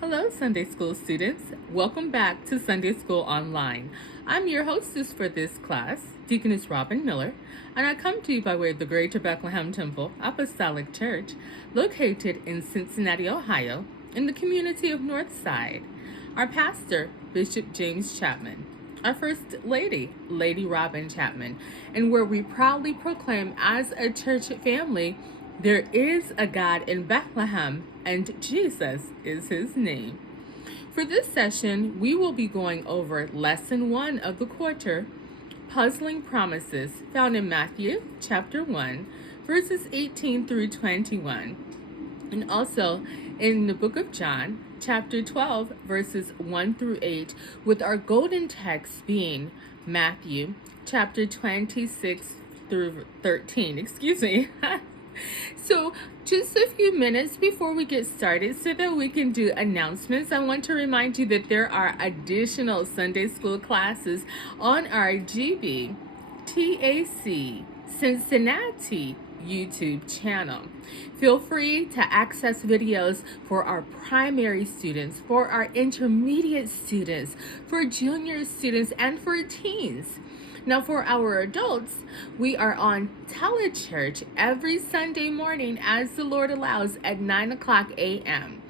Hello, Sunday School students. Welcome back to Sunday School Online. I'm your hostess for this class, Deaconess Robin Miller, and I come to you by way of the Greater Bethlehem Temple Apostolic Church, located in Cincinnati, Ohio, in the community of Northside. Our pastor, Bishop James Chapman. Our First Lady, Lady Robin Chapman, and where we proudly proclaim as a church family, there is a God in Bethlehem, and Jesus is his name. For this session, we will be going over Lesson 1 of the quarter, Puzzling Promises, found in Matthew chapter 1, verses 18 through 21, and also in the book of John, chapter 12, verses 1 through 8, with our golden text being Matthew chapter 26 through 13. So just a few minutes before we get started so that we can do announcements, I want to remind you that there are additional Sunday school classes on our GBTAC Cincinnati YouTube channel. Feel free to access videos for our primary students, for our intermediate students, for junior students, and for teens. Now, for our adults, we are on telechurch every Sunday morning as the Lord allows at 9 o'clock a.m.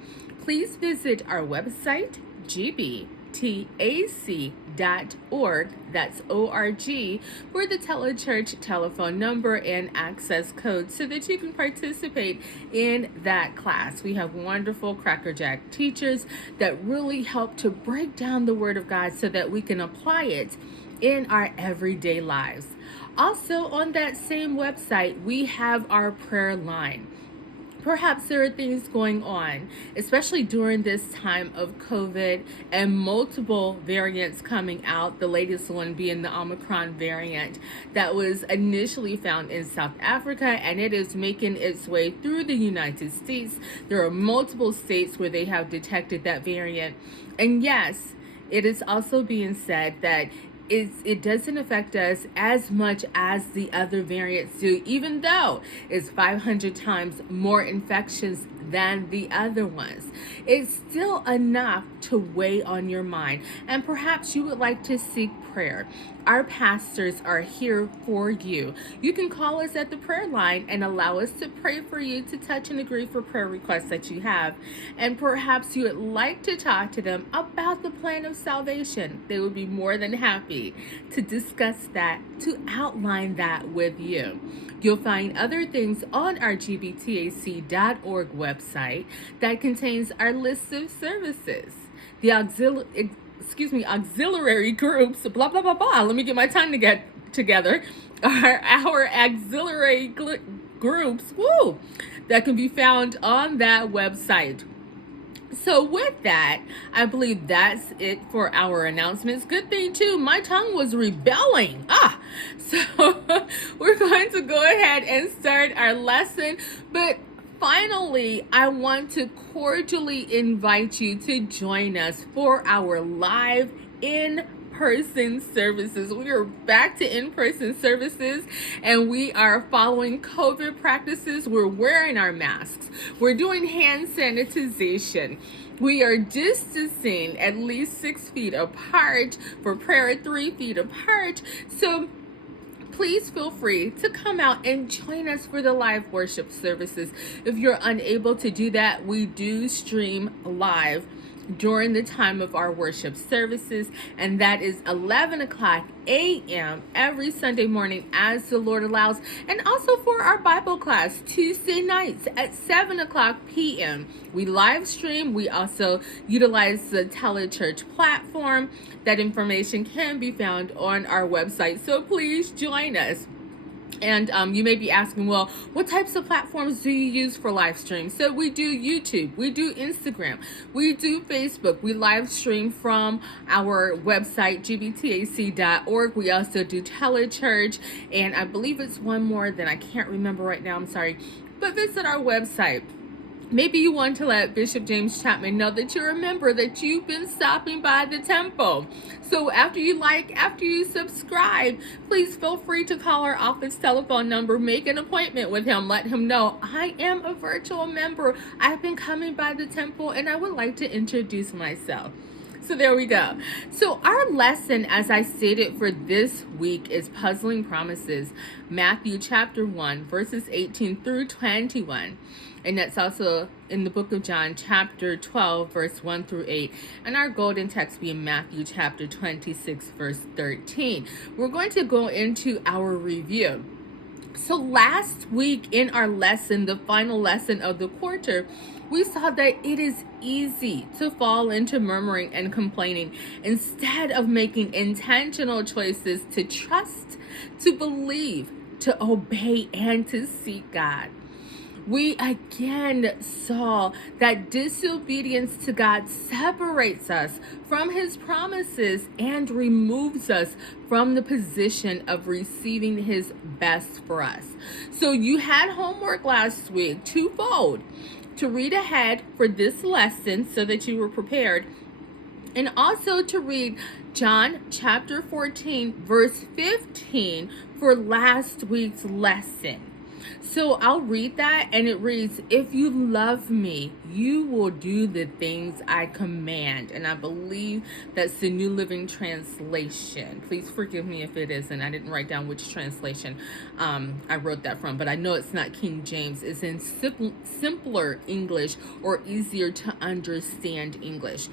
Please visit our website, gbtac.org, that's O-R-G, for the telechurch telephone number and access code so that you can participate in that class. We have wonderful Cracker Jack teachers that really help to break down the Word of God so that we can apply it in our everyday lives. Also, on that same website, we have our prayer line. Perhaps there are things going on, especially during this time of COVID and multiple variants coming out, the latest one being the Omicron variant that was initially found in South Africa, and it is making its way through the United States. There are multiple states where they have detected that variant. And yes, it is also being said that it doesn't affect us as much as the other variants do, even though it's 500 times more infections than the other ones. It's still enough to weigh on your mind, and perhaps you would like to seek prayer. Our pastors are here for you. You can call us at the prayer line and allow us to pray for you, to touch and agree for prayer requests that you have. And perhaps you would like to talk to them about the plan of salvation. They would be more than happy to discuss that, to outline that with you. You'll find other things on our gbtac.org website that contains our list of services. The auxiliary groups, blah, blah, blah, blah. Let me get my tongue to get together. Our auxiliary groups, that can be found on that website. So with that, I believe that's it for our announcements. Good thing too, my tongue was rebelling. So we're going to go ahead and start our lesson. But finally, I want to cordially invite you to join us for our live in-person services. We are back to in-person services, and we are following COVID practices. We're wearing our masks. We're doing hand sanitization. We are distancing at least 6 feet apart, for prayer 3 feet apart. So please feel free to come out and join us for the live worship services. If you're unable to do that, we do stream live during the time of our worship services, and that is 11 o'clock a.m. every Sunday morning as the Lord allows, and also for our Bible class Tuesday nights at 7 o'clock p.m. We live stream. We also utilize the telechurch platform. That information can be found on our website, so please join us. And you may be asking, well, what types of platforms do you use for live stream? So we do YouTube, we do Instagram, we do Facebook. We live stream from our website, gbtac.org. We also do telechurch, and I believe it's one more that I can't remember right now. I'm sorry. But visit our website. Maybe you want to let Bishop James Chapman know that you remember that you've been stopping by the temple. So after you subscribe, please feel free to call our office telephone number, make an appointment with him, let him know, I am a virtual member. I've been coming by the temple and I would like to introduce myself. So there we go. So our lesson, as I stated for this week, is Puzzling Promises, Matthew chapter 1, verses 18 through 21. And that's also in the book of John, chapter 12, verse 1 through 8. And our golden text being Matthew chapter 26, verse 13. We're going to go into our review. So last week in our lesson, the final lesson of the quarter, we saw that it is easy to fall into murmuring and complaining instead of making intentional choices to trust, to believe, to obey, and to seek God. We again saw that disobedience to God separates us from His promises and removes us from the position of receiving His best for us. So you had homework last week, twofold, to read ahead for this lesson so that you were prepared, and also to read John chapter 14, verse 15 for last week's lesson. So I'll read that, and it reads, if you love me, you will do the things I command. And I believe that's the New Living Translation. Please forgive me if it isn't. I didn't write down which translation I wrote that from, but I know it's not King James. It's in simpler English or easier to understand English.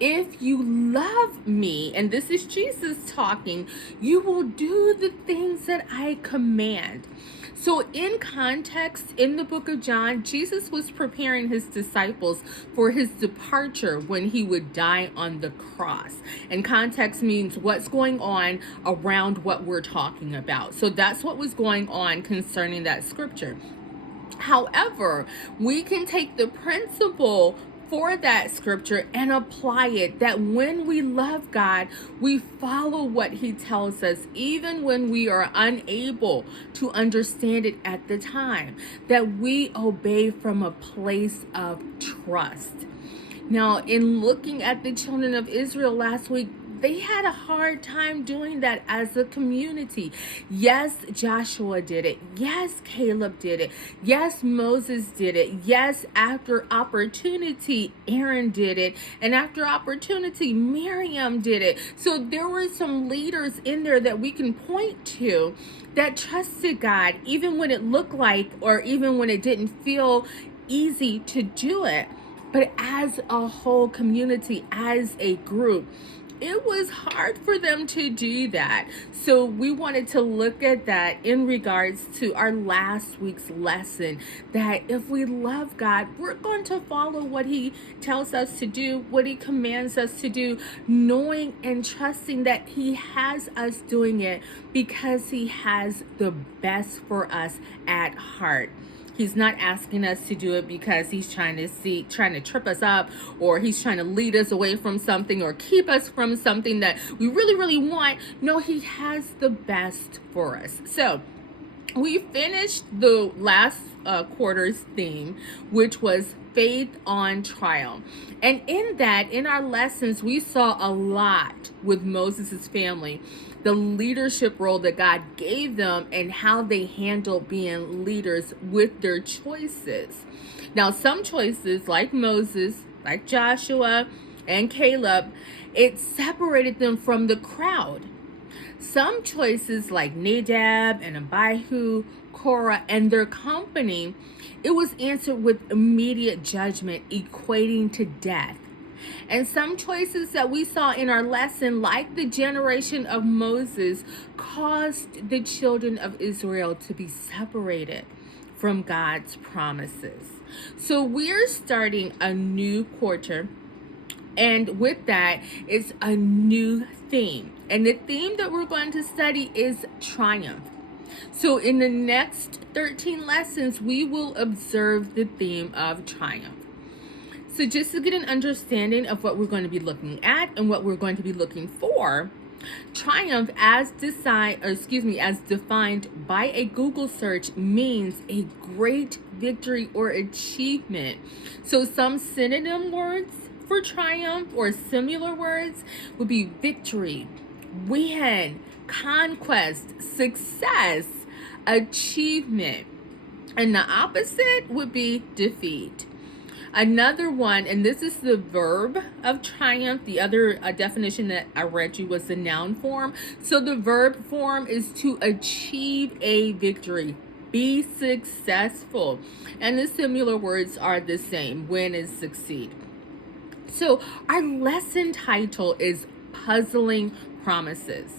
If you love me, and this is Jesus talking, you will do the things that I command. So in context, in the book of John, Jesus was preparing his disciples for his departure when he would die on the cross. And context means what's going on around what we're talking about. So that's what was going on concerning that scripture. However, we can take the principle for that scripture and apply it, that when we love God, we follow what He tells us, even when we are unable to understand it at the time, that we obey from a place of trust. Now, in looking at the children of Israel last week, they had a hard time doing that as a community. Yes, Joshua did it. Yes, Caleb did it. Yes, Moses did it. Yes, after opportunity, Aaron did it. And after opportunity, Miriam did it. So there were some leaders in there that we can point to that trusted God, even when it looked like, or even when it didn't feel easy to do it. But as a whole community, as a group, it was hard for them to do that. So we wanted to look at that in regards to our last week's lesson, that if we love God, we're going to follow what He tells us to do, what He commands us to do, knowing and trusting that He has us doing it because He has the best for us at heart. He's not asking us to do it because He's trying to trip us up, or He's trying to lead us away from something or keep us from something that we really, really want. No, He has the best for us. So we finished the last quarter's theme, which was faith on trial. And in that, in our lessons, we saw a lot with Moses' family, the leadership role that God gave them and how they handled being leaders with their choices. Now, some choices, like Moses, like Joshua and Caleb, it separated them from the crowd. Some choices, like Nadab and Abihu, Korah, and their company, it was answered with immediate judgment, equating to death. And some choices that we saw in our lesson, like the generation of Moses, caused the children of Israel to be separated from God's promises. So we're starting a new quarter, and with that, it's a new theme. And the theme that we're going to study is triumph. So in the next 13 lessons, we will observe the theme of triumph. So just to get an understanding of what we're going to be looking at and what we're going to be looking for, Triumph as as defined by a Google search means a great victory or achievement. So some synonym words for triumph or similar words would be victory, win, conquest, success, achievement. And the opposite would be defeat. Another one, and this is the verb of triumph. The other definition that I read you was the noun form. So the verb form is to achieve a victory, be successful. And the similar words are the same, win and succeed. So our lesson title is Puzzling Promises.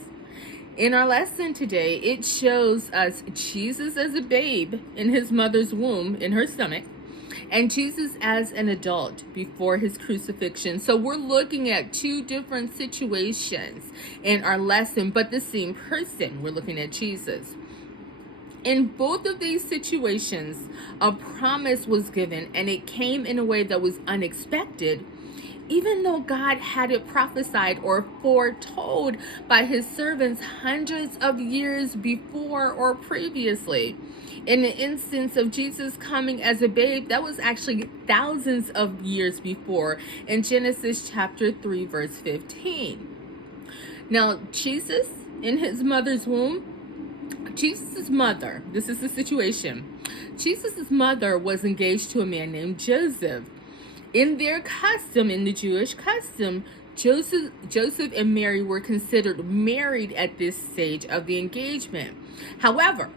In our lesson today, it shows us Jesus as a babe in his mother's womb, in her stomach, and Jesus as an adult before his crucifixion. So we're looking at two different situations in our lesson, but the same person. We're looking at Jesus. In both of these situations, a promise was given, and it came in a way that was unexpected, even though God had it prophesied or foretold by his servants hundreds of years before or previously. In the instance of Jesus coming as a babe, that was actually thousands of years before in Genesis chapter 3, verse 15. Now, Jesus in his mother's womb, Jesus' mother, this is the situation. Jesus' mother was engaged to a man named Joseph. In their custom, in the Jewish custom, Joseph and Mary were considered married at this stage of the engagement. However,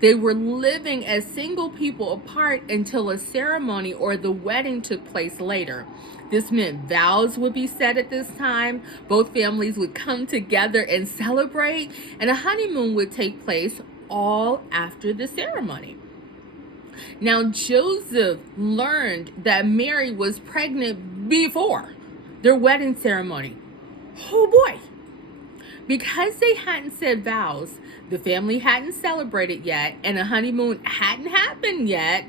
they were living as single people apart until a ceremony or the wedding took place later. This meant vows would be said at this time, both families would come together and celebrate, and a honeymoon would take place all after the ceremony. Now, Joseph learned that Mary was pregnant before their wedding ceremony. Oh boy. Because they hadn't said vows, the family hadn't celebrated yet, and a honeymoon hadn't happened yet,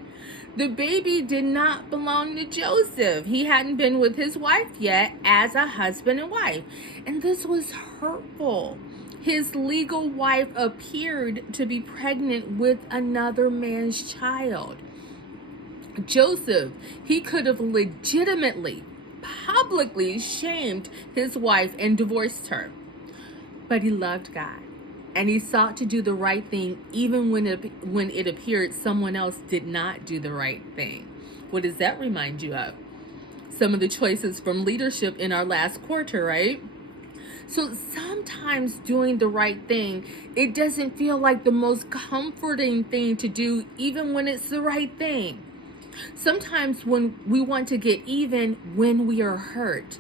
the baby did not belong to Joseph. He hadn't been with his wife yet as a husband and wife. And this was hurtful. His legal wife appeared to be pregnant with another man's child. Joseph, he could have legitimately, publicly shamed his wife and divorced her. But he loved God, and he sought to do the right thing even when it appeared someone else did not do the right thing. What does that remind you of? Some of the choices from leadership in our last quarter, right? So sometimes doing the right thing, it doesn't feel like the most comforting thing to do, even when it's the right thing. Sometimes when we want to get even when we are hurt.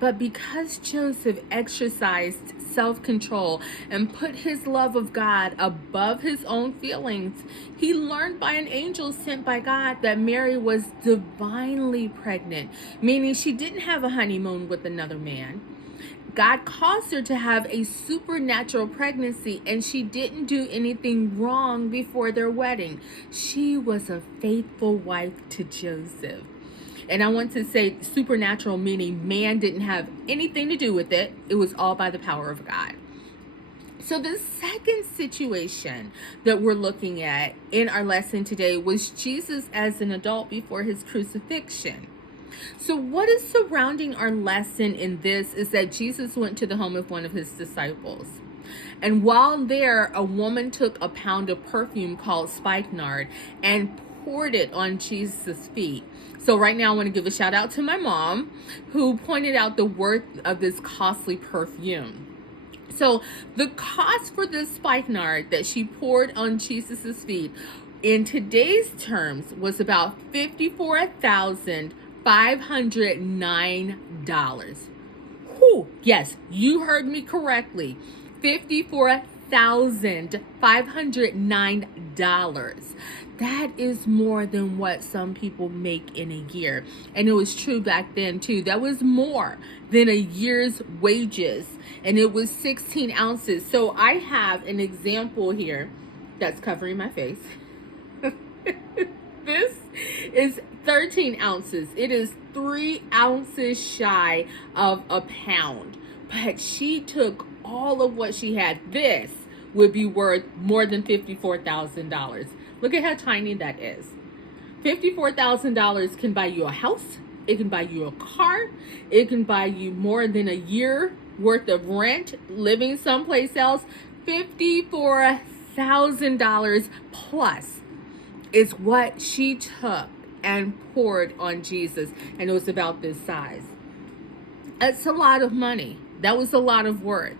But because Joseph exercised self-control and put his love of God above his own feelings, he learned by an angel sent by God that Mary was divinely pregnant, meaning she didn't have a honeymoon with another man. God caused her to have a supernatural pregnancy, and she didn't do anything wrong before their wedding. She was a faithful wife to Joseph. And I want to say supernatural, meaning man didn't have anything to do with it. It was all by the power of God. So the second situation that we're looking at in our lesson today was Jesus as an adult before his crucifixion. So what is surrounding our lesson in this is that Jesus went to the home of one of his disciples. And while there, a woman took a pound of perfume called spikenard and poured it on Jesus' feet. So right now I want to give a shout out to my mom, who pointed out the worth of this costly perfume. So the cost for this spikenard that she poured on Jesus' feet in today's terms was about $54,509. Whew, yes, you heard me correctly. $54,509. That is more than what some people make in a year. And it was true back then too. That was more than a year's wages. And it was 16 ounces. So I have an example here that's covering my face. This is 13 ounces. It is 3 ounces shy of a pound. But she took all of what she had. This would be worth more than $54,000. Look at how tiny that is. $54,000 can buy you a house. It can buy you a car. It can buy you more than a year worth of rent living someplace else. $54,000 plus is what she took and poured on Jesus. And it was about this size. That's a lot of money. That was a lot of worth.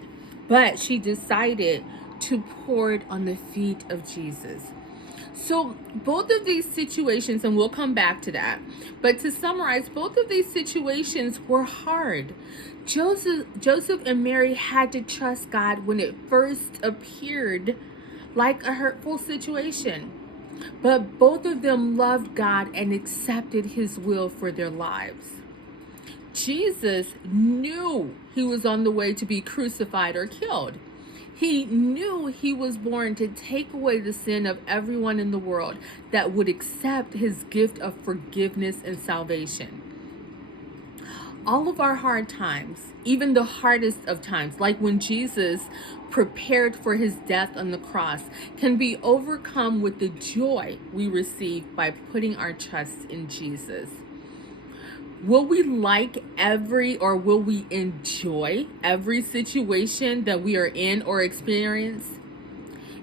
But she decided to pour it on the feet of Jesus. So both of these situations, and we'll come back to that, but to summarize, both of these situations were hard. Joseph and Mary had to trust God when it first appeared like a hurtful situation. But both of them loved God and accepted his will for their lives. Jesus knew he was on the way to be crucified or killed. He knew he was born to take away the sin of everyone in the world that would accept his gift of forgiveness and salvation. All of our hard times, even the hardest of times, like when Jesus prepared for his death on the cross, can be overcome with the joy we receive by putting our trust in Jesus. Will we will we enjoy every situation that we are in or experience?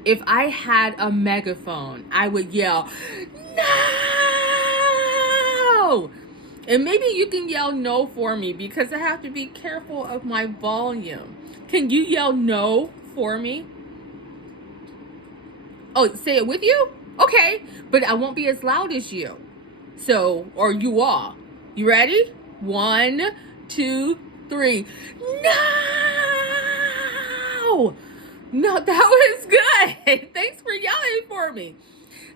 If I had a megaphone, I would yell, "No!" And maybe you can yell no for me because I have to be careful of my volume. Can you yell no for me? Oh, say it with you? Okay, but I won't be as loud as you. So, or you all. You ready? 1, 2, 3. No! No, that was good. Thanks for yelling for me.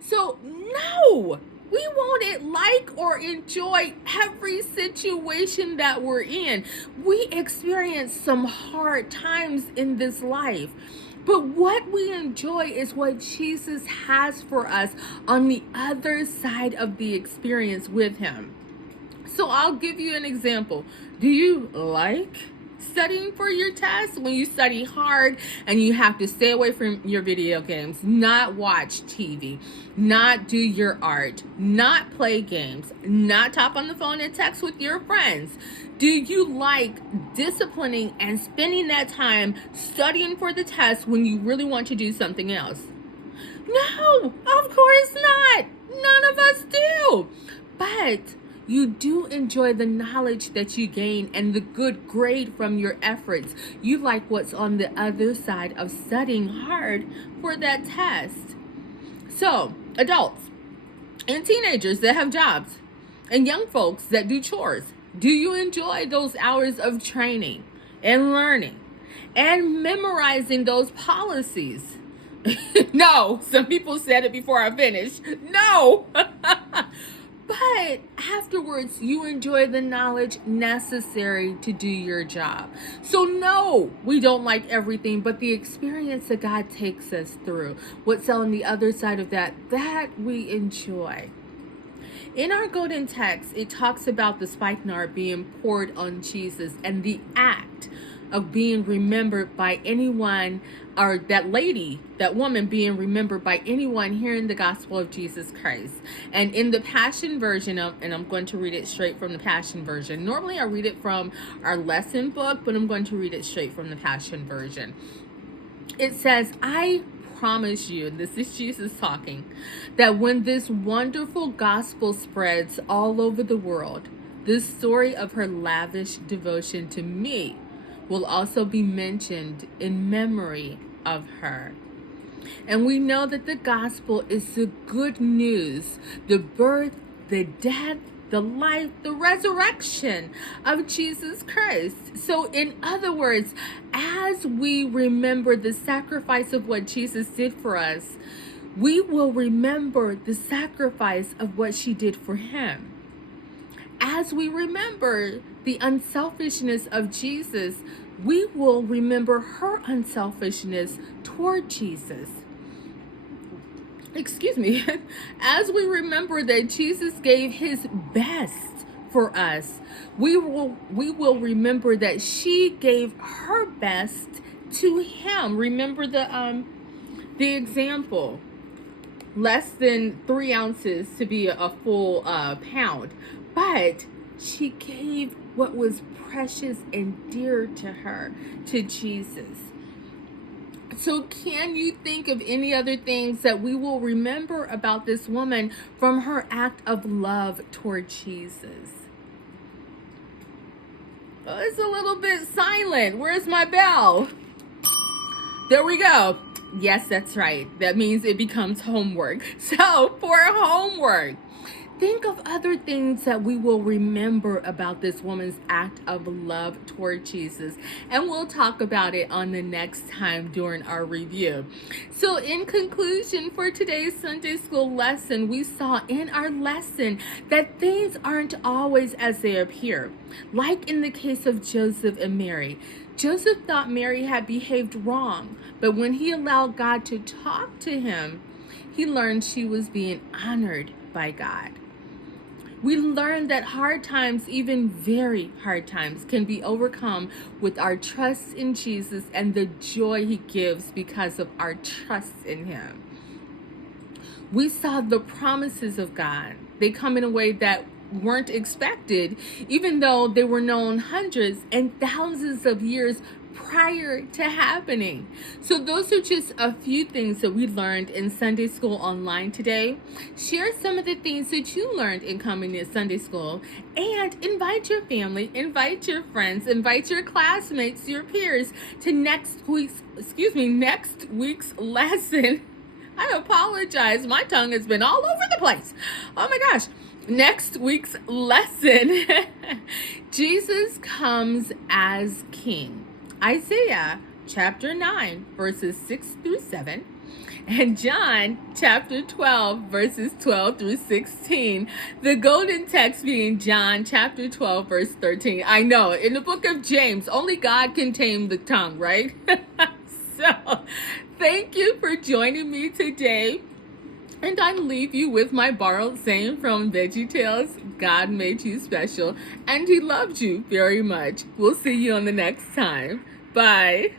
So, no, we won't like or enjoy every situation that we're in. We experience some hard times in this life. But what we enjoy is what Jesus has for us on the other side of the experience with him. So I'll give you an example. Do you like studying for your test? When you study hard and you have to stay away from your video games, not watch TV, not do your art, not play games, not talk on the phone and text with your friends. Do you like disciplining and spending that time studying for the test when you really want to do something else? No, of course not. None of us do. But you do enjoy the knowledge that you gain and the good grade from your efforts. You like what's on the other side of studying hard for that test. So, adults and teenagers that have jobs and young folks that do chores, do you enjoy those hours of training and learning and memorizing those policies? No, some people said it before I finished. No. But afterwards, you enjoy the knowledge necessary to do your job. So no, we don't like everything, but the experience that God takes us through, what's on the other side of that we enjoy. In our golden text, it talks about the spikenard being poured on Jesus and the act of being remembered by anyone, or that woman being remembered by anyone hearing the gospel of Jesus Christ. And in the Passion Version and I'm going to read it straight from the Passion Version. Normally I read it from our lesson book, but I'm going to read it straight from the Passion Version. It says, I promise you, and this is Jesus talking, that when this wonderful gospel spreads all over the world, this story of her lavish devotion to me will also be mentioned in memory of her. And we know that the gospel is the good news, the birth, the death, the life, the resurrection of Jesus Christ. So in other words, as we remember the sacrifice of what Jesus did for us, we will remember the sacrifice of what she did for him. As we remember the unselfishness of Jesus, we will remember her unselfishness toward Jesus. Excuse me. As we remember that Jesus gave his best for us, we will remember that she gave her best to him. Remember the example, less than 3 ounces to be a full pound, but she gave what was precious and dear to her, to Jesus. So can you think of any other things that we will remember about this woman from her act of love toward Jesus? Oh, it's a little bit silent. Where's my bell? There we go. Yes, that's right. That means it becomes homework. So for homework, think of other things that we will remember about this woman's act of love toward Jesus. And we'll talk about it on the next time during our review. So in conclusion, for today's Sunday school lesson, we saw in our lesson that things aren't always as they appear. Like in the case of Joseph and Mary. Joseph thought Mary had behaved wrong, but when he allowed God to talk to him, he learned she was being honored by God. We learned that hard times, even very hard times, can be overcome with our trust in Jesus and the joy he gives because of our trust in him. We saw the promises of God. They come in a way that weren't expected, even though they were known hundreds and thousands of years prior to happening. So those are just a few things that we learned in Sunday School Online today. Share some of the things that you learned in coming to Sunday School, and invite your family, invite your friends, invite your classmates, your peers to next week's lesson. I apologize. My tongue has been all over the place. Oh my gosh. Next week's lesson. Jesus comes as King. Isaiah chapter 9, verses 6 through 7. And John chapter 12, verses 12 through 16. The golden text being John chapter 12, verse 13. I know, in the book of James, only God can tame the tongue, right? So, thank you for joining me today. And I leave you with my borrowed saying from VeggieTales: God made you special, and he loved you very much. We'll see you on the next time. Bye.